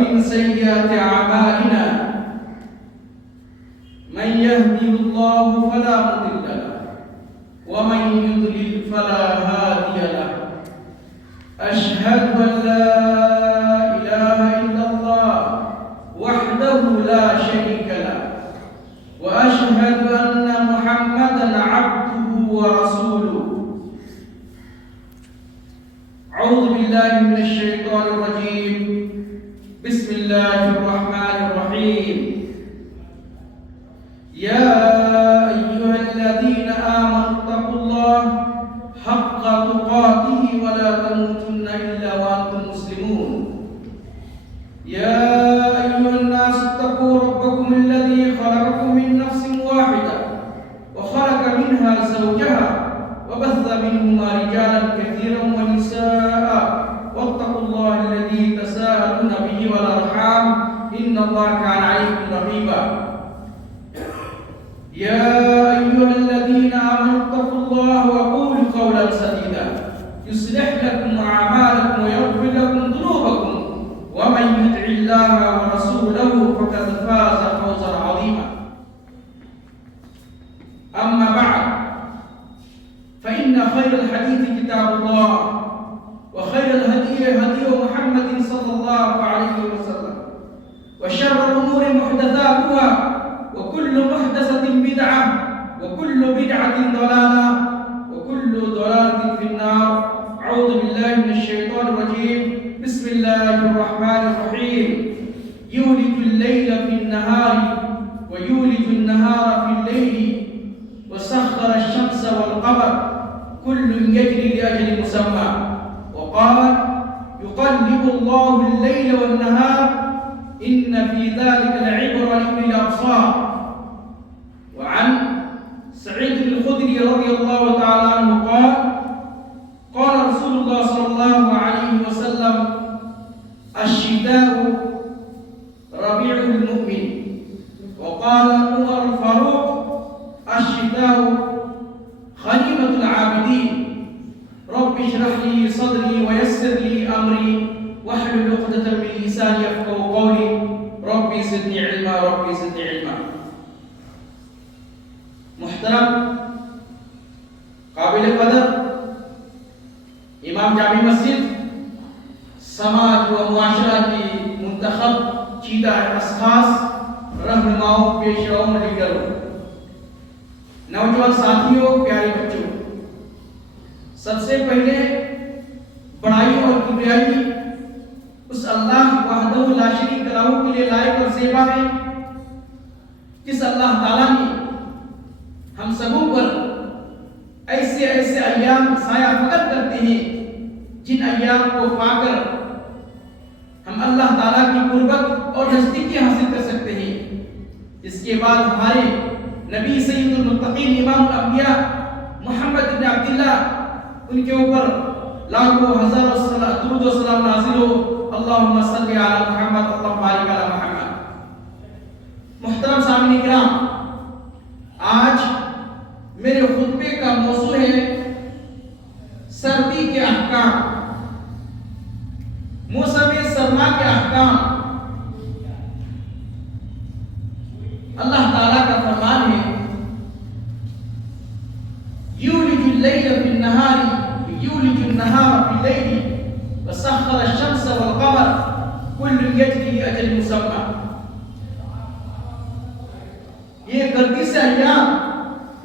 ومن سيئات أعمالنا من يهده الله فلا مضل له ومن يضلل فلا هادي له أشهد أن لا إله إلا الله وحده لا شريك له وأشهد أن محمدا عبده ورسوله. أعوذ بالله من الشيطان الرجيم. بسم الله الرحمن الرحيم. يا أيها الذين آمنوا اتقوا الله حق تقاته ولا تموتن إلا وأنتم مسلمون. يا أيها الناس اتقوا ربكم الذي خلقكم من نفس واحدة وخلق منها زوجها وبث منهما رجالا كثيرا ونساء واتقوا الله الذي تساءلون به والأرحام إن الله كان عليكم رقيبا. يا أيها الذين آمنوا اتقوا الله وقولوا قولا سديدا يصلح لكم أعمالكم ويغفر لكم ذنوبكم ومن يطع الله ورسوله فقد فاز فوزا عظيما. أما بعد فإن خير الحديث كتاب الله وخير الهدي هدي محمد صلى الله عليه وسلم وشر الأمور محدثاتها وكل محدثة بدعة وكل بدعة ضلالة وكل ضلالة في النار. أعوذ بالله من الشيطان الرجيم. بسم الله الرحمن الرحيم. يولج الليل في النهار ويولج النهار في الليل وسخر الشمس والقمر كل يجري لأجل مسمى. وقال يقلب الله الليل والنهار إن في ذلك لعبرة لأولي الأبصار. وعن سعيد الخدري رضي الله تعالى عنه قال قال رسول الله صلى الله عليه وسلم الشتاء ربيع المؤمن. وقال عمر الفاروق الشتاء خليفة العابدين. رب اشرح لي صدري ويسر لي أمري واحلل عقدة من لساني يفقهوا قولي ربي زدني علما ربي زدني علما. محترم قابل قدر امام جامع مسجد سماج و معاشرہ کی منتخب چیدہ اشخاص رہنماؤں پیشواؤں لیڈروں نوجوان ساتھیوں پیارے بچوں، سب سے پہلے بڑائی اور کبریائی اس اللہ وحدہ لا شریک لہ کے لیے لائق اور زیبا ہے جس اللہ تعالیٰ نے ہم سبوں پر ایسے ایام سایہ فقط کرتے ہیں جن ایام کو پا کر ہم اللہ تعالیٰ کی قربت اور نزدیکی حاصل کر سکتے ہیں. اس کے بعد ہمارے نبی سید المتقین امام الانبیاء محمد بن عبداللہ ان کے اوپر لاکھوں ہزاروں درود و سلام نازل ہو. اللہم صلی علی محمد اللہم بارک علی محمد. محترم سامعین کرام، آج میرے خطبے کا موضوع ہے سردی کے احکام، موسم سرما کے احکام. اللہ تعالیٰ کا فرمان ہے یولج اللیل فی النہار یولج النہار فی اللیل وسخر الشمس والقمر کل یجری لاجل مسمى. یہ گردش ایام،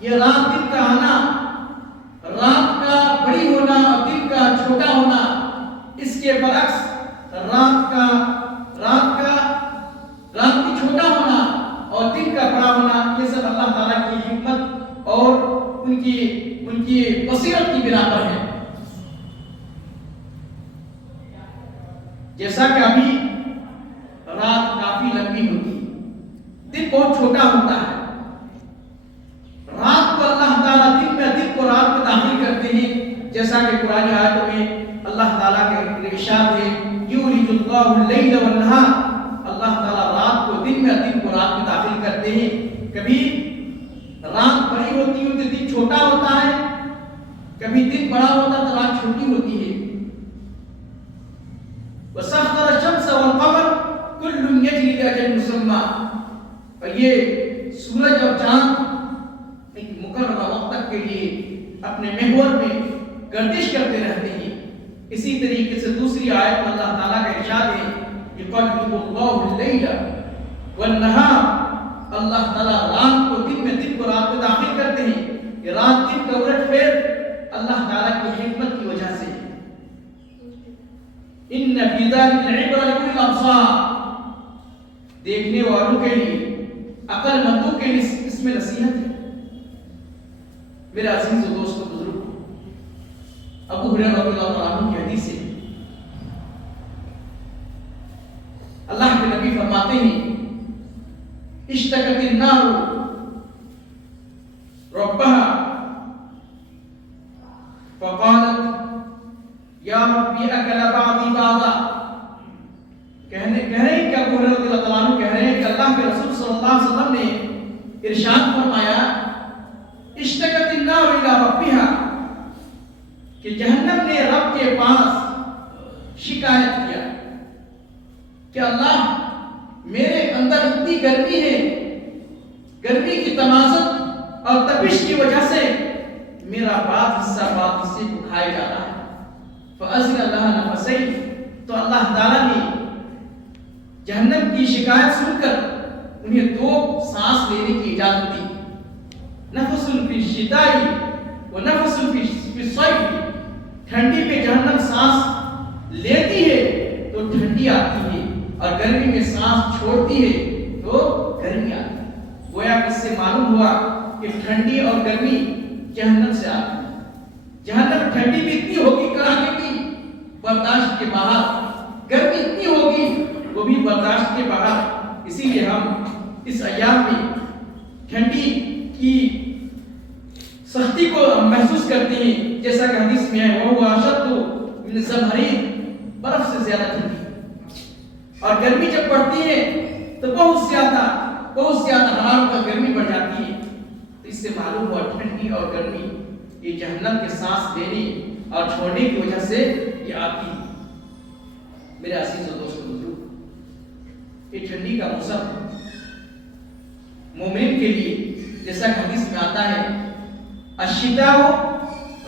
یہ رات دن کا آنا، رات کا بڑی ہونا اور دن کا چھوٹا ہونا، اس کے برعکس رات کی چھوٹا ہونا اور دن کا بڑا ہونا، یہ سب اللہ تعالیٰ کی حکمت اور ان کی بصیرت کی بنا پر ہے. جیسا کہ ابھی رات کافی لمبی ہوتی ہے، دن بہت چھوٹا ہوتا ہے. رات کو اللہ تعالیٰ دن میں دن کو رات میں داخل کرتے ہیں، جیسا کہ قرآن آیتوں میں اللہ تعالیٰ کا ارشاد ہے یولج اللہ اللیل والنہار. اللہ تعالیٰ رات کو دن میں دن کو رات میں داخل کرتے ہیں. کبھی رات بڑی ہوتی ہے تو دن چھوٹا ہوتا ہے، کبھی دن بڑا ہوتا تو رات چھوٹی ہوتی ہے. وسخر الشمس والقمر اور یہ سورج اور چاند ایک مقررہ وقت تک کے لیے اپنے محور میں گردش کرتے رہتے ہیں۔ اسی طریقے سے دوسری آیت میں اللہ تعالیٰ کا ارشاد ہے یقلب اللہ اللیل والنہار، اللہ تعالیٰ رات کو دن میں، دن کو رات میں داخل کرتے ہیں۔ یہ رات دن کا الٹ پھیر اللہ تعالیٰ کی حکمت کی وجہ سے۔ ان فی ذلک لعبرۃ لأولی الابصار، دیکھنے والوں کے لیے، عقل مندوں کے لیے اس میں نصیحت ہے۔ میرے عزیز و دوستو بزرگ، ابو ہریرہ رضی اللہ عنہ کی حدیث ہے، اللہ کے نبی فرماتے ہیں اشتکت النار ربها فقالت یا ربی اکل بعضی بعضا، کہہ رہے ہیں کہ ابو ہریرہ رضی اللہ عنہ کہہ رہے ہیں کہ اللہ کے رسول صلی اللہ علیہ وسلم نے ارشاد فرمایا اشتکت النار الی ربها، کہ جہنم نے رب کے پاس شکایت کیا کہ اللہ میرے اندر اتنی گرمی ہے، گرمی کی تمازت اور تپش کی وجہ سے میرا بات حصہ کو کھائے جا رہا ہے۔ فَأَذِنَ لَهَا نَفَسَيْنِ، تو اللہ تعالیٰ نے جہنم کی شکایت سن کر انہیں 2 سانس لینے کی اجازت دی، نفس فی الشتاء و نفس فی الصیف، ٹھنڈی میں جہنم سانس لیتی ہے تو ٹھنڈی آتی ہے، اور گرمی میں سانس چھوڑتی ہے تو گرمی آتی ہے۔ گویا اس سے معلوم ہوا کہ ٹھنڈی اور گرمی جہنم سے آتی ہے۔ جہنم ٹھنڈی بھی اتنی ہوگی کڑاکے کی، برداشت کے باہر، گرمی اتنی ہوگی وہ بھی برداشت کے باہر۔ اسی لیے ہم اس ایام میں ٹھنڈی کی سختی کو محسوس کرتے ہیں، جیسا کہ حدیث میں ہے وہ اشد من الزمہریر، برف سے زیادہ ٹھنڈی، اور گرمی جب پڑتی ہے تو بہت زیادہ حرارت اور گرمی بڑھ جاتی ہے۔ تو اس سے معلوم ہوا ٹھنڈی اور گرمی یہ جہنم کے سانس لینے اور چھوڑنے کی وجہ سے یہ آتی ہے۔ میرے عزیز و دوستو بزرگ، یہ ٹھنڈی کا موسم مومن کے لیے جیسا کہ حدیث میں آتا ہے الشتاء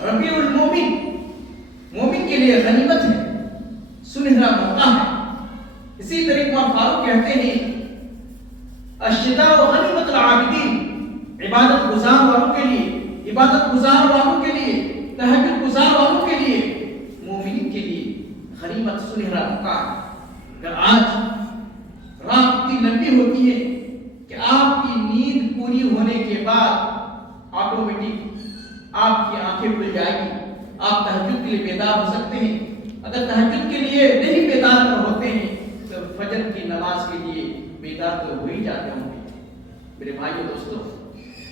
ربیع المومن، مومن کے لیے غنیمت ہے، سنہرا موقع ہے۔ اسی طریقے عمر فاروق کہتے ہیں الشتاء غنیمت العابدین، عبادت گزار والوں کے لیے، عبادت گزار والوں کے لیے، تہجد گزار والوں کے لیے، مومن کے لیے غنیمت، سنہرا موقع ہے۔ اگر آج رات اتنی لمبی ہوتی ہے کہ آپ کی نیند پوری ہونے کے بعد آٹومیٹک آپ کی آنکھیں کھل جائیں گی، آپ تہجد کے لیے بیدار ہو سکتے ہیں۔ اگر تہجد کے لیے نہیں بیدار ہوتے ہیں تو فجر کی نماز کے لیے بیدار تو ہو ہی جاتے ہوں گے۔ میرے بھائیو دوستو،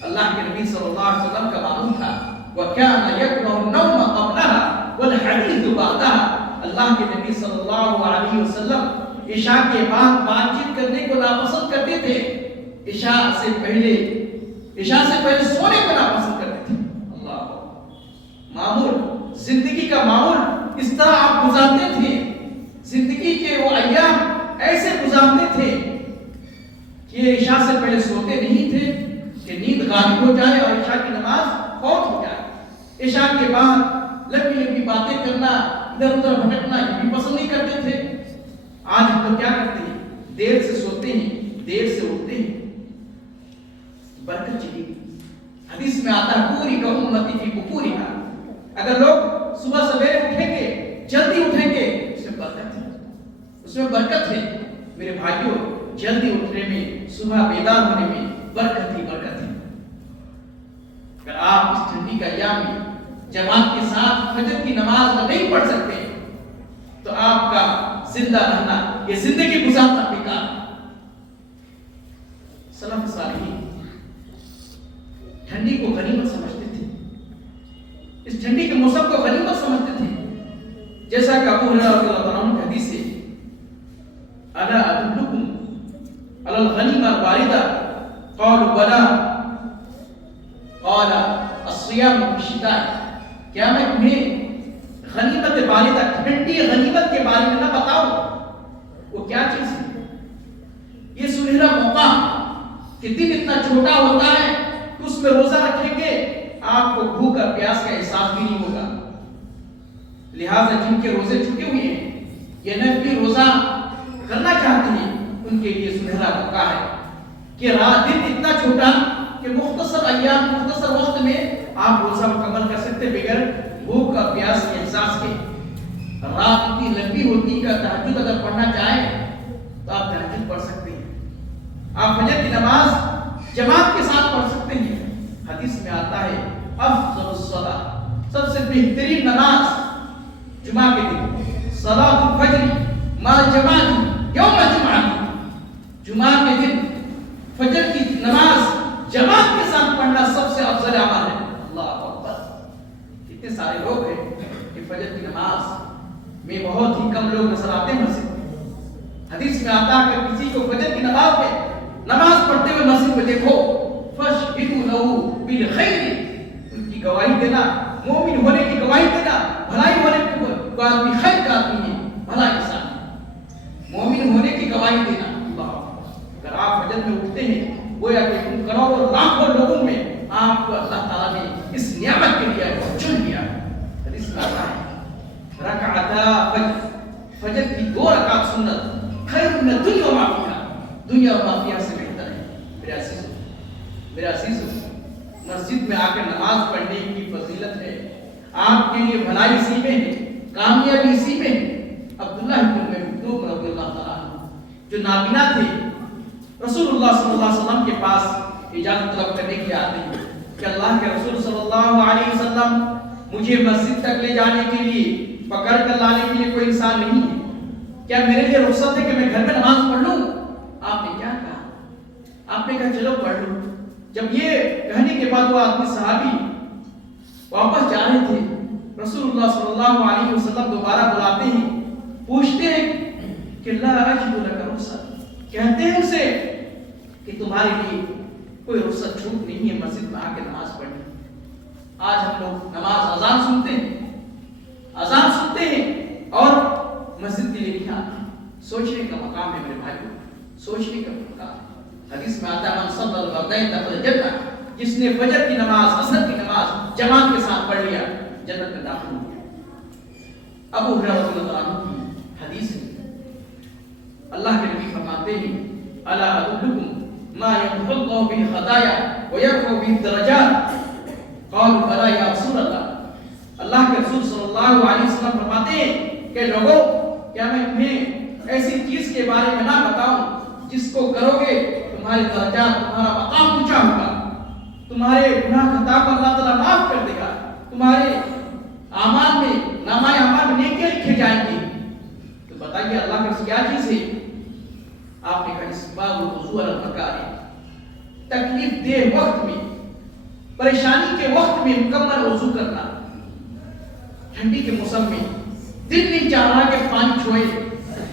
اللہ کے نبی صلی اللہ علیہ وسلم کا معلوم تھا وَكَانَ يَكْرَهُ النَّوْمَ قَبْلَهَا وَالْحَدِيثُ بَعْدَهَا، اللہ کے نبی صلی اللہ علیہ وسلم عشاء کے بعد بات چیت کرنے کو ناپسند کرتے تھے، عشاء سے پہلے سونے کو ناپسند کرتے تھے۔ اللہ، معمول زندگی کا معمول اس طرح آپ گزارتے تھے، زندگی کے وہ ایام ایسے گزارتے تھے کہ عشاء سے پہلے سوتے نہیں تھے کہ نیند غالب ہو جائے اور عشاء کی نماز فوت ہو جائے۔ عشاء کے بعد لمبی لمبی باتیں کرنا، ادھر ادھر بھٹکنا یہ بھی پسند نہیں کرتے تھے۔ آج ہم لوگ کیا کرتے ہیں؟ دیر سے سوتے ہیں، دیر سے اٹھتے ہیں، برکت چلی گئی۔ حدیث میں آتا ہے پوری کا امتی فی بکورہا، اگر لوگ صبح سویرے اٹھیں گے، جلدی اٹھیں گے، اس میں برکت ہے، اس میں برکت ہے۔ میرے بھائیوں، جلدی اٹھنے میں، صبح بیدار ہونے میں برکت ہی برکت ہے۔ اگر آپ اس ٹھنڈی کا ایام میں جماعت کے ساتھ فجر کی نماز نہیں پڑھ سکتے تو آپ کا زندہ رہنا، یہ زندگی گزارنا بیکار ہے۔ سلف صالحین ٹھنڈی کو غنیمت سمجھتے تھے، اس ٹھنڈی کے موسم کو غنیمت سمجھتے تھے، جیسا کہ ابو ہریرہ رضی اللہ عنہ کی حدیث ہے الا ادلکم علی الغنیمہ الباردہ قالوا بلی قال الصیام فی الشتاء، کیا میں تمہیں غنیمت باردہ، ٹھنڈی غنیمت کے بارے میں نہ بتاؤں؟ وہ کیا چیز ہے؟ یہ سنہرا موقع کہ دن اتنا چھوٹا ہوتا ہے کہ اس میں روزہ رکھیں گے آپ کو بھوک اور پیاس کا احساس بھی نہیں ہوگا. لہٰذا جن کے روزے چھوٹے ہوئے ہیں یہ نفلی روزہ کرنا چاہتے ہیں ان کے لیے سنہرا موقع ہے کہ رات دن اتنا چھوٹا کہ مختصر ایام مختصر وقت میں آپ روزہ مکمل کر سکتے بغیر بھوک اور پیاس کے احساس کے. رات اتنی لمبی ہوتی ہے کہ تہجد اگر پڑھنا چاہیں تو آپ تہجد پڑھ سکتے ہیں. آپ فجر کی نماز جماعت کے ساتھ پڑھ سکتے ہیں. حدیث میں آتا ہے افضل الصلاۃ سب سے بہترین نماز جمعہ کے دن صلاۃ الفجر مع الجماعۃ یوم الجمعہ. جمعہ کے دن فجر کی نماز جماعت کے ساتھ پڑھنا سب سے افضل عمل ہے. اللہ اکبر. کتنے سارے لوگ ہیں کہ فجر کی نماز میں بہت ہی کم لوگ نظر آتے ہیں مسجد میں. حدیث میں آتا ہے کہ کسی کو فجر کی نماز میں نماز پڑھتے ہوئے مسجد میں دیکھو فشهدوا له بالخير. ان کی گواہی دینا مومن ہونے کی گواہی دینا بھلائی ہونے کی آدمی خیر کا آدمی ہے بھلا انسان مومن ہونے کی گواہی دینا. اللہ اگر آپ فجر میں اٹھتے ہیں گویا کہ ان کروڑوں لاکھوں لوگوں میں آپ کو اللہ تعالیٰ نے اس نعمت کے لیے چن لیا. حدیث میں آتا ہے رکعتا فجر فجر کی 2 رکعت سنت خیر من الدنیا وما فیہا دنیا و ما فیہا سے بہتر ہے. میرا عزیزو مسجد میں آ کر نماز پڑھنے کی فضیلت ہے. آپ کے لیے بھلائی اسی میں ہے کامیابی اسی میں ہے. عبداللہ بن مکتوم رضی اللہ تعالیٰ عنہ جو نابینا تھے رسول اللہ صلی اللہ علیہ وسلم کے پاس اجازت طلب کرنے کے لیے آتے ہیں کہ اللہ کے رسول صلی اللہ علیہ وسلم مجھے مسجد تک لے جانے کے لیے پکڑ کر لانے کے لیے کوئی انسان نہیں ہے, کیا میرے لیے رخصت ہے کہ میں گھر میں نماز پڑھ لوں؟ آپ نے کیا کہا؟ آپ نے کہا چلو پڑھ لوں. جب یہ کہنے کے بعد وہ آدمی صحابی واپس جا رہے تھے رسول اللہ صلی اللہ علیہ وسلم دوبارہ بلاتے ہیں پوچھتے ہیں کہ لا اجد لک رخصت. کہتے ہیں اسے کہ تمہارے لیے کوئی رخصت چھوٹ نہیں ہے مسجد میں آ کے نماز پڑھنے. آج ہم لوگ نماز اذان سنتے ہیں اور مسجد کے لیے نہیں آتے. سوچنے کا مقام ہے میرے بھائیوں, سوچنے کا مقام. حدیث میں آتا ہے من صلی الفردین دخل الجنہ, جس نے فجر کی نماز عصر کی نماز جماعت کے ساتھ پڑھ لیا جنت میں داخل ہو گیا. ابو ہریرہ رضی اللہ عنہ کی حدیث ہے اللہ کے نبی فرماتے ہیں الا ادلکم ما یمحو اللہ به الخطایا ویرفع به الدرجات قالوا بلی یا رسول اللہ. اللہ کے رسول صلی اللہ علیہ وسلم فرماتے ہیں کہ لوگوں کیا میں تمہیں ایسی چیز کے بارے میں نہ بتاؤں جس کو کرو گے تمہارے درجات تمہارا مقام اونچا ہوگا, تمہارے گناہ خطا کو اللہ تعالیٰ معاف کر دے گا, تمہارے اعمال میں نامہ اعمال میں نیکیاں لکھے جائیں گی. تو بتائیے اللہ کا کیا چیز ہے؟ آپ نے کہا اسباغ الوضوء علی المکارہ, تکلیف دہ وقت میں پریشانی کے وقت میں مکمل وضو کرنا. ٹھنڈی کے موسم میں دل نہیں چاہ رہا کہ پانی چھوئے,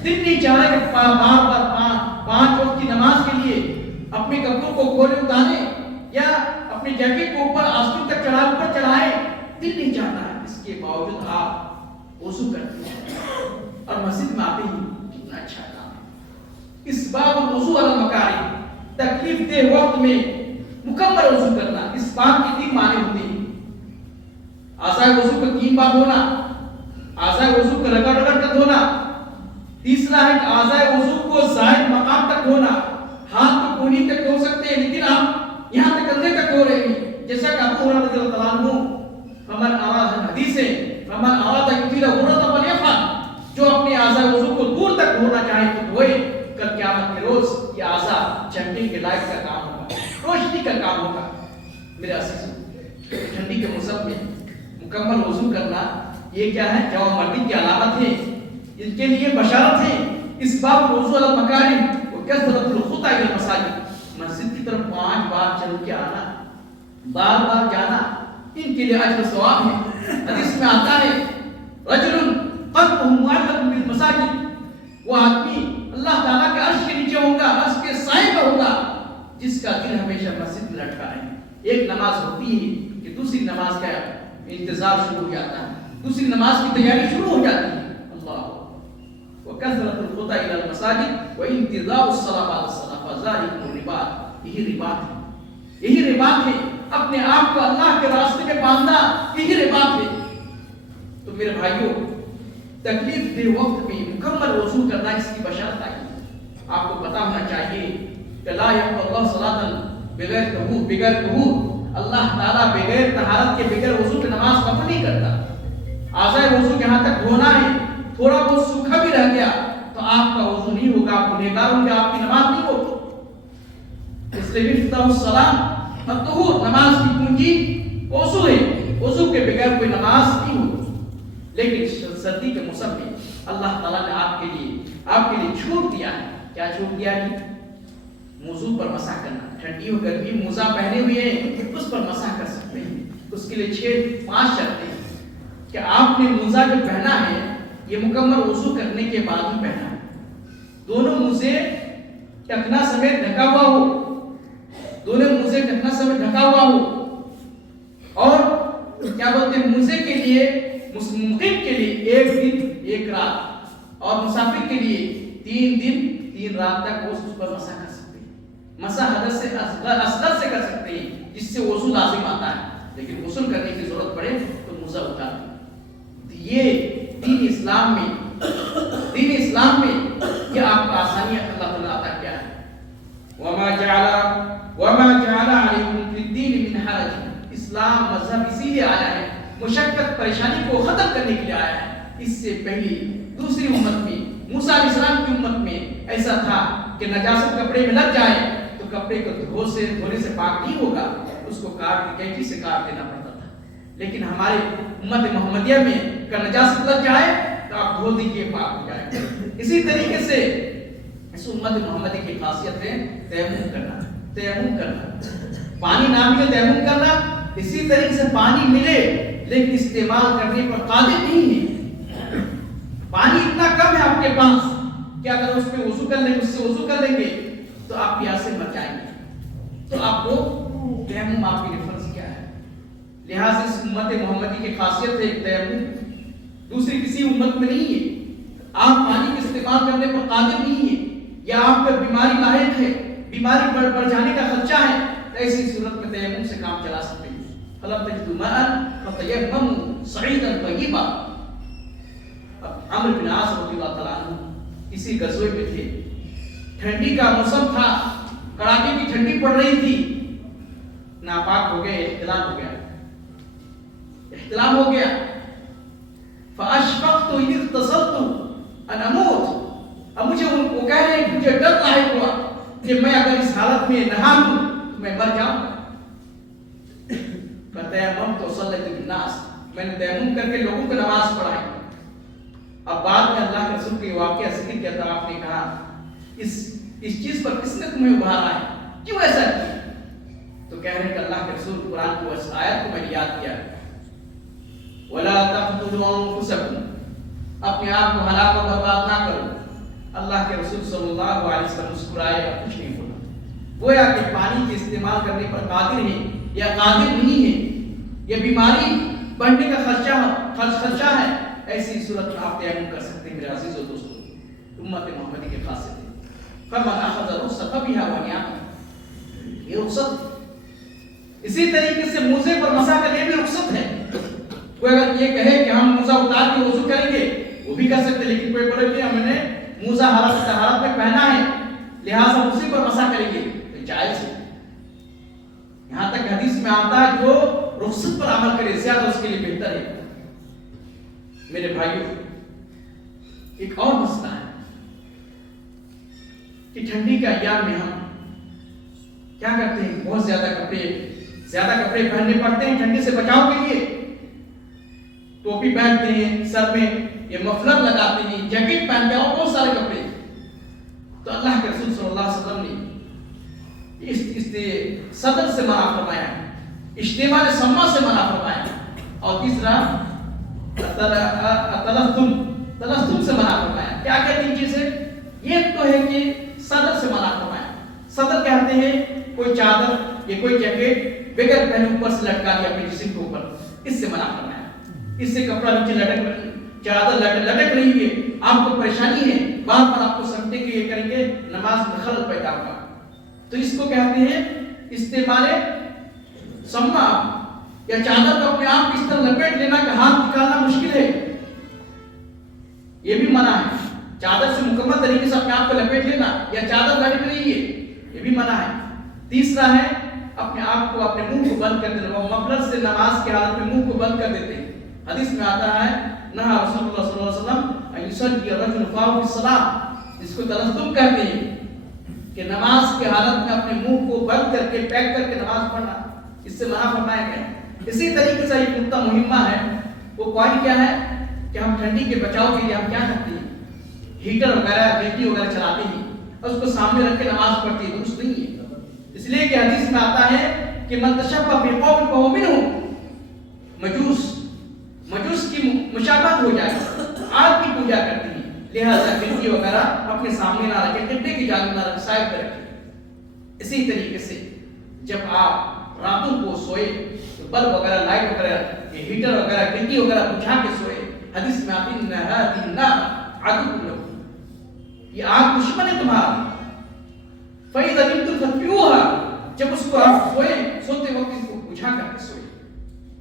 دل نہیں چاہ رہا کہ بار بار 5 وقت کی نماز کے لیے اپنے کپڑوں کو کھولے اتارے یا اپنے جیکٹ کو اوپر آستین تک اوپر چڑھائے, دل نہیں چاہتا ہے. اس کے باوجود آپ وضو کرتے ہیں اور مسجد میں آتے ہیں, کتنا اچھا کام ہے. اسباغ الوضوء علی المکارہ, تکلیف دہ وقت میں مکمل وضو کرنا. اس بات کی 3 معنی ہوتے ہیں. اعضاء وضو کا 3 بار ہونا, اعضاء وضو کا رگڑ کر دھونا, تیسرا ہے کہ اعضاء وضو کو زائد مقام تک دھونا. ہاتھ کو کونی تک دھو سکتے ہیں لیکن آپ یہاں تک کندھے تک دھو رہے ہیں, جیسا کہ ابو ہریرہ رضی اللہ عنہ فمن اراد حدیث ہے فمن اراد یطیل غرۃ فلیفعل, جو اپنے اعضاء وضو کو دور تک دھونا چاہے تو دھوئے. کل قیامت کے روز یہ اعضاء چمکنے کے لائق کا کام ہوگا, روشنی کا کام ہوگا. میرے عزیزو ٹھنڈی کے موسم میں مکمل وضو کرنا یہ کیا ہے؟ جوان مردی کی علامت ہے, ان کے لیے بشارت ہے. اسباغ الوضوء علی المکارہ وکثرۃ الخطی الی المساجد, مسجد کی طرف 5 بار چل کے آنا, بار بار جانا, ان کے لیے اجر و ثواب ہے. حدیث میں آتا ہے رجل قلبه معلق بالمساجد, وہ آدمی اللہ تعالیٰ کے عرش کے نیچے ہوگا, عرش کے سائے پر ہوگا, جس کا دل ہمیشہ مسجد میں لٹکا ہے. ایک نماز ہوتی ہے کہ دوسری نماز کا انتظار شروع ہو جاتا ہے, دوسری نماز کی تیاری شروع ہو جاتی ہے. اللہ وکثرۃ الخطی الی المساجد وانتظار الصلاۃ بعد الصلاۃ فذلک الرباط, یہی رباط ہے، یہی رباط ہے، اپنے آپ کو اللہ کے راستے میں باندھنا یہی رباط ہے۔ تو میرے بھائیوں، تکلیف دہ وقت میں مکمل وضو کرنا اس کی بشارت آئی۔ آپ کو پتا ہونا چاہیے کہ لا يقبل اللہ صلاۃ بغیر طہور، بغیر طہور، اللہ تعالیٰ بغیر طہارت کے بغیر وضو کی نماز قبول نہیں کرتا۔ اعضائے وضو جہاں تک دھونا ہے، تھوڑا بہت سوکھا بھی رہ گیا تو آپ کا وضو نہیں ہوگا، آپ گنہگار ہوں گے، آپ کی نماز نہیں ہوگی۔ اس لیے مفتاح الصلاۃ الطہور، نماز کی کنجی وضو ہے، وضو کے بغیر کوئی نماز نہیں ہوگی۔ لیکن سردی کے موسم میں اللہ تعالیٰ نے آپ کے لیے چھوٹ دیا ہے۔ کیا چھوٹ دیا ہے؟ موضوع پر مسح کرنا۔ ٹھنڈی ہو گرمی موزہ پہنے ہوئے ہیں، اس پر مسح کر سکتے ہیں۔ اس کے لیے 5 شرطیں ہیں کہ آپ نے موزہ جو پہنا ہے یہ مکمل وضو کرنے کے بعد ہی پہنا ہے، دونوں موزے ٹکنا سمیت ڈھکا ہوا ہو، دونوں موزے ٹکنا سمیت ڈھکا ہوا ہو، اور کیا بولتے ہیں موزے کے لیے، مقیم کے لیے 1 دن 1 رات، اور مسافر کے لیے 3 دن 3 رات تک وہ اس پر مسح کر سکتے ہیں۔ مسح حدث سے اصغر سے کر سکتے ہیں جس سے وضو لازم آتا ہے، لیکن غسل کرنے کی ضرورت پڑے تو موزہ اتار دیں۔ یہ دین اسلام میں یہ آپ کو آسانی اللہ تعالیٰ عطا کیا ہے۔ وما جعل علیکم فی الدین من حرج، اسلام مذہب اسی لیے آیا ہے، مشقت پریشانی کو ختم کرنے کے لیے آیا ہے۔ اس سے پہلی دوسری امت میں، موسیٰ علیہ السلام کی امت میں ایسا تھا کہ نجاست کپڑے میں لگ جائے تو کپڑے کو دھونے سے پاک نہیں ہوگا، اس کو کینچی سے کاٹ دینا پڑتا تھا۔ لیکن ہمارے امت محمدیہ میں کہ نجاست لگ جائے تو آپ دھو دیجیے، پاک ہو جائے۔ اسی طریقے سے اس امت محمدی کی خاصیت ہے تیمم کرنا، پانی نہ ملے تیمم کرنا، اسی طریقے سے پانی ملے لیکن استعمال کرنے پر قادر نہیں ہے۔ پانی اتنا کم ہے آپ کے پاس کہ اگر اس پہ وضو کر لیں گے، اس سے وضو کر لیں گے تو آپ پیاسے مر جائیں گے۔ تو آپ کو تیمم آپ کے لیے فرض کیا ہے؟ لہٰذا اس امت محمدی کی خاصیت ہے تیمم، دوسری کسی امت میں نہیں ہے۔ آپ پانی کا استعمال کرنے پر قادر نہیں ہے، یا آپ پر بیماری لاحق ہے، بیماری بڑھ جانے کا خدشہ ہے، ایسی صورت میں تیمم سے کام چلا سکتے ہیں۔ فَلَمْ تَجِدُوا مَاءً فَتَيَمَّمُوا صَعِيدًا طَيِّبًا۔ عمرو بن عاص رضی اللہ تعالیٰ عنہ اسی غزوے میں تھے، ٹھنڈی کا موسم تھا، کڑاکے کی ٹھنڈی پڑ رہی تھی، ناپاک ہو گئے، احتلام ہو گیا۔ فَأَشْفَقْتُ إِذِ اغْتَسَلْتُ أَنْ أَمُوتَ، اب وہ کہہ رہے ہیں مجھے ڈر لاحق ہوا کہ میں اگر اس حالت میں نہا لوں تو میں مر جاؤں۔ فَتَيَمَّمْتُ وَصَلَّيْتُ بِالنَّاسِ، میں نے تیمم کر کے لوگوں کو نماز پڑھائی۔ اب بعد میں اللہ کے رسول کے واقعہ ذکر کیا تھا، آپ نے کہا اس چیز پر کس نے تمہیں ابھارا ہے، کیوں ایسا کیا؟ تو کہہ رہے ہیں کہ اللہ کے رسول قرآن کی اس آیت کو میں نے یاد کیا، وَلَا تَقْتُلُوا أَنفُسَكُمْ، اپنے آپ کو ہلاک و برباد نہ کرو۔ اللہ کے رسول صلی اللہ علیہ وسلم مسکرائے اور کچھ نہیں بولا، گویا کہ پانی کے استعمال کرنے پر قادر ہے یا قادر نہیں ہے، یا بیماری بڑھنے کا خدشہ ہے، ایسی صورت میں آپ تیمم کر سکتے ہیں۔ میرے عزیز و دوستو، امت محمدی کے خاصیت ہے فَمَنْ أَخَذَ رُخْصَةً بِهَا وَنِعَمَ، یہ رخصت۔ اسی طریقے سے موزے پر مسح کا یہ بھی رخصت ہے۔ کوئی اگر یہ کہے کہ ہم موزہ اتار کے وضو کریں گے وہ بھی کر سکتے، لیکن کوئی بولے کہ ہم نے موزہ طہارت میں پہنا ہے لہٰذا اسی پر مسح کریں گے، تو جائز ہے۔ یہاں تک حدیث میں آتا ہے جو رخصت پر عمل کرے زیادہ اس کے لیے بہتر ہے۔ میرے بھائیوں، ایک اور مسئلہ ہے کہ ٹھنڈی کے ایام میں ہم کیا کرتے ہیں، بہت زیادہ کپڑے پہننے پڑتے ہیں ٹھنڈی سے بچاؤ کے لیے، ٹوپی پہنتے ہیں، سر میں یہ مفلر لگاتے ہیں، جیکٹ پہنتے ہیں اور بہت سارے کپڑے۔ تو اللہ کے رسول صلی اللہ علیہ وسلم نے اس صدر سے منع فرمایا، اجتماع سما سے منع فرمایا، اور تیسرا تلثم سے منع فرمایا۔ کیا کہتے ہیں چیزیں؟ یہ تو ہے کہ صدر سے منع فرمایا۔ صدر کہتے ہیں کوئی چادر یا کوئی جیکٹ بغیر پہنے اوپر سے لٹکا دیا اپنے جسم کے اوپر، اس سے منع فرمایا۔ اس سے کپڑا نیچے چادر لٹک رہی ہے، آپ کو پریشانی ہے، بار بار آپ کو سمجھتے کہ یہ کریں گے نماز میں خلل پیدا ہوگا، تو اس کو کہتے ہیں استعمال سما یا چادر کو اپنے آپ اس طرح لپیٹ لینا کہ ہاتھ نکالنا مشکل ہے، یہ بھی منع ہے۔ چادر سے مکمل طریقے سے اپنے آپ کو لپیٹ لینا یا چادر لٹک رہی ہے، یہ بھی منع ہے۔ تیسرا ہے اپنے آپ کو اپنے منہ کو بند کر دینا، وہ مفلس سے نماز کی حالت میں منہ کو بند کر دیتے ہیں۔ حدیث میں آتا ہے نہا رسول اللہ صلی اللہ علیہ وسلم ان یصلی الرجل فاه في الصلاۃ، جس کو تلذذ کہتے ہیں کہ نماز کی حالت میں اپنے منہ کو بند کر کے پیک کر کے نماز پڑھنا، اس سے منع فرمایا گیا ہے۔ اسی طریقے سے ایک نقطہ مہمہ ہے، وہ پوائنٹ کیا ہے کہ ہم ٹھنڈی کے بچاؤ کے لیے ہم کیا کرتے ہیں، ہیٹر وغیرہ بیٹری وغیرہ چلاتے ہیں اور اس کو سامنے رکھ کے نماز پڑھتے ہیں، درست نہیں ہے۔ اس لیے کہ حدیث میں آتا ہے کہ من تشبہ بقوم فهو منهم، مجوس کی مشابہت ہو جائے، آگ کی پوجا کرتی ہیں، لہذا بیٹری وغیرہ اپنے سامنے نہ رکھیں، ٹھنڈے کی جانب نہ رکھ سائڈ پہ رکھیں۔ اسی طریقے سے جب آپ راتوں کو سوئے تو بلب وغیرہ لائٹ وغیرہ یہ ہیٹر وغیرہ بیٹری وغیرہ بجھا کے سوئے، حدیث میں آتی ہے هذه النار عدو لكم، یہ آگ دشمن ہے تمہارا۔ فَإِذَا نِمْتُمْ فَاطْفِئُوهَا، جب اس کو آپ سوتے وقت اس کو بجھا کر کے سوئے۔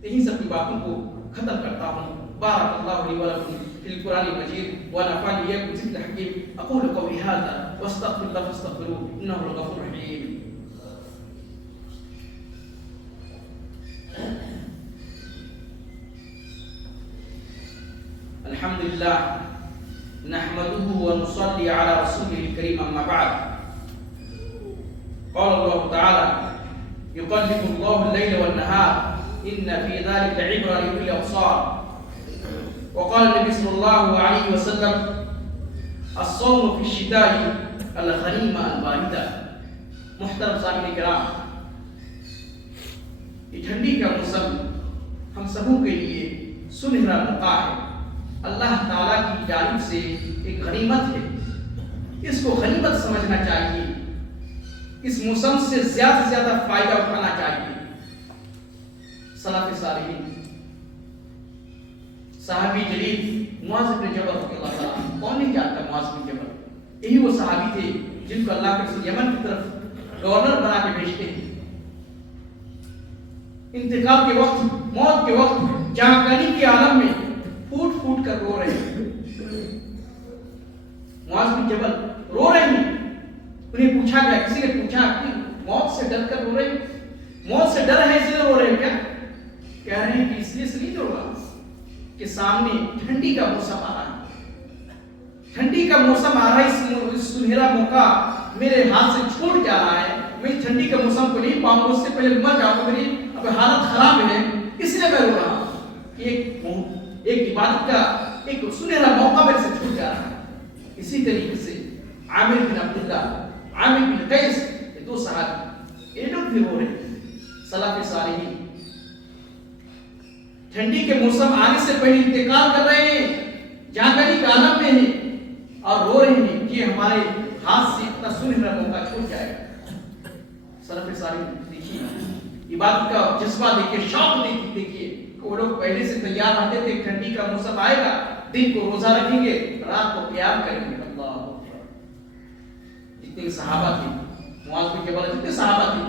یہی سب کی باتوں کو ختم کرتا ہوں۔ بارک اللہ لی ولکم فی القرآن المجید ونفعني وإياكم بذکر الحکیم۔ اقول قولی ھذا واستغفر اللہ فاستغفروہ انہ هو الغفور الرحیم۔ الحمد للہ نحمده ونصلي على رسوله الكريم اما بعد۔ قال الله تعالى يقلب الله الليل والنهار إن في ذلك عبرة لأولي الأبصار۔ وقال النبي صلى الله عليه وسلم الصوم في الشتاء الغنيمة الباردة۔ محترم سامعین کرام، یہ ٹھنڈی کا موسم ہم سبوں کے لیے سنہرا موقع ہے، اللہ تعالیٰ کی جانب سے ایک غنیمت ہے، اس کو غنیمت سمجھنا چاہیے، اس موسم سے زیادہ فائدہ اٹھانا چاہیے۔ سلف صالحین صحابی جلیل معاذ بن جبل رضی اللہ عنہ، کون نہیں جانتا معاذ بن جبل، یہی وہ صحابی تھے جن کو اللہ کے رسول یمن کی طرف گورنر بنا کے بھیجتے ہیں۔ انتقال کے وقت، موت کے وقت جانکاری کے عالم میں پھوٹ پھوٹ کر رو رہے ہیں۔ معاذ بن جبل رو رہے ہیں، انہیں پوچھا گیا، کسی نے پوچھا کہ موت سے ڈر کر رو رہے ہیں، موت سے ڈر ہے اس لیے رو رہے ہیں کیا؟ کہہ رہے ہیں کہ اس لیے نہیں ہوگا کہ سامنے ٹھنڈی کا موسم آ رہا ہے، ٹھنڈی کا موسم آ رہا ہے، اس سنہرا موقع میرے ہاتھ سے چھوٹ جا رہا ہے، میں اس ٹھنڈی کا موسم کو نہیں پاؤں گا، اس سے پہلے مر جاؤں گا، میری اب حالت خراب ہے، اس لیے میں رو رہا ہوں کہ ایک عبادت کا ایک سنہرا موقع میرے سے چھوٹ جا رہا ہے۔ اسی طریقے سے عامر بن عبداللہ، عامر بن قیس، یہ دو صحابی، یہ لوگ بھی رو رہے ہیں۔ سلف صالحین ٹھنڈی کے موسم آنے سے پہلے انتقال کر رہے ہیں، جانکاری کے عالم میں ہیں اور رو رہے ہیں کہ ہمارے ہاتھ سے اتنا سنہرا موقع چھوٹ جائے گا۔ سلف صالحین دیکھیے عبادت کا جذبہ دیکھیے، شوق دیکھیے، وہ لوگ پہلے سے تیار رہتے تھے، ٹھنڈی کا موسم آئے گا، دن کو روزہ رکھیں گے، رات کو قیام کریں گے۔ اللہ جتنے صحابہ تھے، معاذ بن جبل جتنے صحابہ تھے،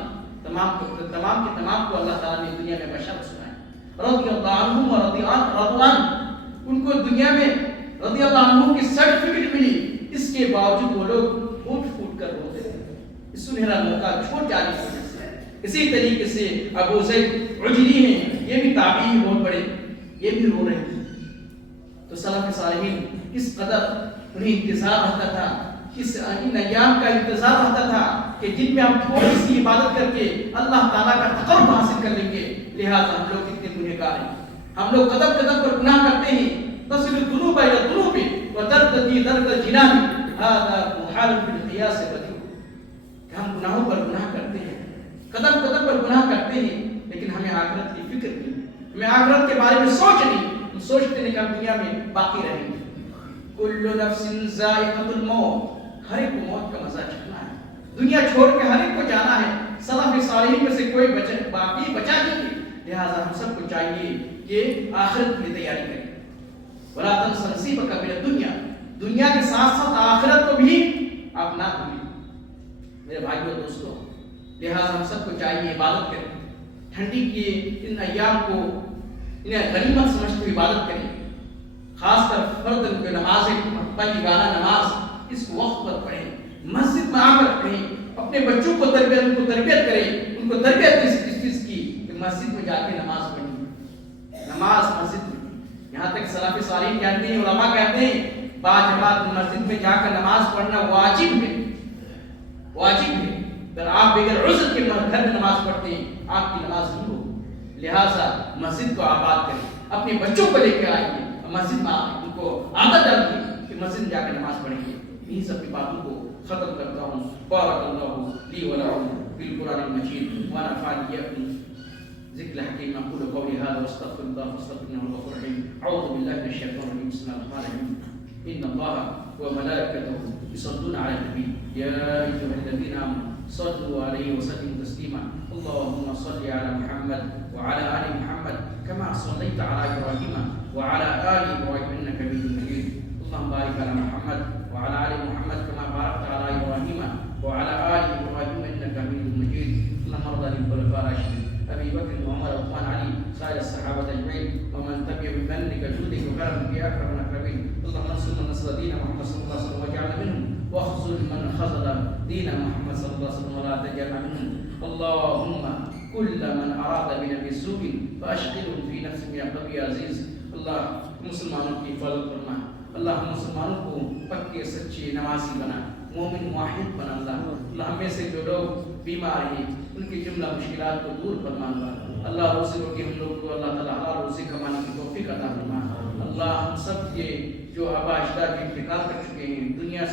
تمام کے تمام کو اللہ تعالیٰ نے دنیا میں بشارت سنائی، رضی اللہ عنہم و رضی عنہ، ان کو دنیا میں رضی اللہ عنہ کی سرٹیفکیٹ ملی، اس کے باوجود وہ لوگ پھوٹ پھوٹ کر روتے تھے، اس سنہرا موقع چھوٹ جانے کی وجہ سے۔ اسی طریقے سے ابو زید عجلی ہیں، یہ بھی تابعی بہت بڑے، یہ بھی رو رہے تھے۔ تو سلف صالحین اس قدر انہیں انتظار رہتا تھا، ان ایام کا انتظار رہتا تھا کہ جن میں ہم تھوڑی سی عبادت کر کے اللہ تعالیٰ کا تقرب حاصل کر لیں گے، لہٰذا ہم لوگ کتنے گنہگار ہیں، ہم لوگ قدم قدم پر گناہ کرتے ہیں، تصل الذنوب الى الذنوب وترتقي درك الجنان هذا محال في القياس بديع، کہ ہم گناہوں پر گناہ کرتے ہیں، قدم قدم پر گناہ کرتے ہیں، لیکن ہمیں آخرت کی فکر نہیں، ہمیں آخرت کے بارے میں سوچ نہیں، ہم سوچتے ہیں کہ ہم دنیا میں باقی رہیں گے۔ کل نفس ذائقۃ الموت، ہر ایک کو موت کا مزہ چکھنا ہے، دنیا چھوڑ کے ہر ایک کو جانا ہے، سلف صالحین میں سے کوئی باقی بچا نہیں ہے، لہٰذا ہم سب کو چاہیے کہ آخرت کی تیاری کریں۔ وَلَا تَنْسَ نَصِيبَكَ مِنَ الدُّنْيَا، دنیا کے ساتھ ساتھ آخرت کو بھی آپ نہ بھولیں۔ میرے بھائیو دوستو، لہٰذا ہم سب کو چاہیے عبادت کریں، ٹھنڈی کے ان ایام کو انہیں غنیمت سمجھتے ہوئے عبادت کریں، خاص کر فرد کی نماز پنجگانہ نماز اس کو وقت پر پڑھیں، مسجد میں آ کر پڑھیں، اپنے بچوں کو تربیت کریں، ان کو تربیت اس چیز کی کہ مسجد میں جا کے نماز پڑھیں، نماز مسجد میں، یہاں تک سلف صالحین کہتے ہیں، علماء کہتے ہیں باجماعت مسجد میں جا کر نماز پڑھنا واجب ہے، واجب ہے۔ اگر آپ بغیر عذر کے گھر میں نماز پڑھتے ہیں آپ کی نماز نہیں ہوگی، لہٰذا مسجد کو آباد کریں، اپنے بچوں کو لے کے آئیے مسجد میں، ان کو عادت ڈالیں کہ مسجد میں جا کے نماز پڑھیں گے۔ ان سب کی باتوں کو ختم کرتا ہوں۔ بارک اللہ لی و لکم بالقرآن المجید ونفعني بكم ذکر الحکیم۔ اقول قولی هذا واستغفر الله فاستغفروه انه غفور رحیم۔ اعوذ باللہ من الشیطان الرجیم، بسم اللہ الرحمن الرحیم۔ ان اللہ وملائکته یصلون علی النبی یا ایھا الذین آمنوا صلوا علیہ وسلموا تسلیما۔ اللهم صل علی محمد وعلى آل محمد كما صليت على إبراهيم وعلى آل إبراهيم إنك حميد مجيد۔ اللهم بارك على محمد وعلى آل محمد كما باركت على إبراهيم وعلى آل إبراهيم إنك حميد مجيد۔ اللهم ارض عن الخلفاء الراشدين أبي بكر وعمر وعثمان علي سائر الصحابة أجمعين ومن تبعهم بمنك جودك وكرمك يا أكرم الأكرمين۔ اللهم انصر من نصر دين محمد صلى الله عليه وسلم واجعلنا منهم، واخذل من خذل دين محمد صلى الله عليه وسلم ولا تجعلنا منهم۔ اللهم كل من أراد بنا بسوء فأشغله في نفسه يا قوي يا عزيز۔ اللہ مسلمانوں کی حفاظت فرما، اللہ مسلمانوں کو پکے سچے نمازی بنا، مومن موحد بنا۔ اللہ ہمیں سے جو لوگ بیمار ہیں ان کی جملہ مشکلات کو دور فرما۔ اللہ روزی روٹی ہم لوگ کو اللہ تعالیٰ حلال روزی کمانے کی توفیق عطا فرما۔ اللہ ہم سب کے جو آبا اجداد کے انتقال کر چکے ہیں، دنیا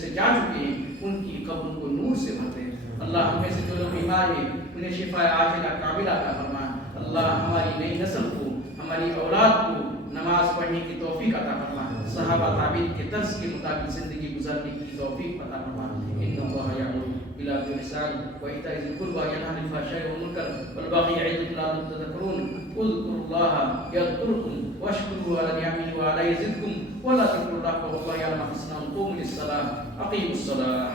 سے جا چکے ہیں، ان کی قبروں کو نور سے بھر دے۔ اللہ ہمیں سے جو لوگ بیمار ہیں انہیں شفا عاجلہ کاملہ عطا فرما۔ اللہ ہماری نئی نسل کو، ہماری اولاد کو نماز پڑھنے کی توفیق عطا فرما، صحابہ تابعین کے طرز کے مطابق زندگی گزارنے کی توفیق عطا فرما۔ ان اللہ یأمر بالعدل والإحسان وإيتاء ذي القربى وينهى عن الفحشاء والمنكر والبغي يعظكم لعلكم تذكرون۔ اذكروا الله يذكركم واشكروه على نعمه وعلى يزدكم ولا تذكروا الله والله يعلم ما تصنعون۔ قوموا للصلاة، أقيموا الصلاة۔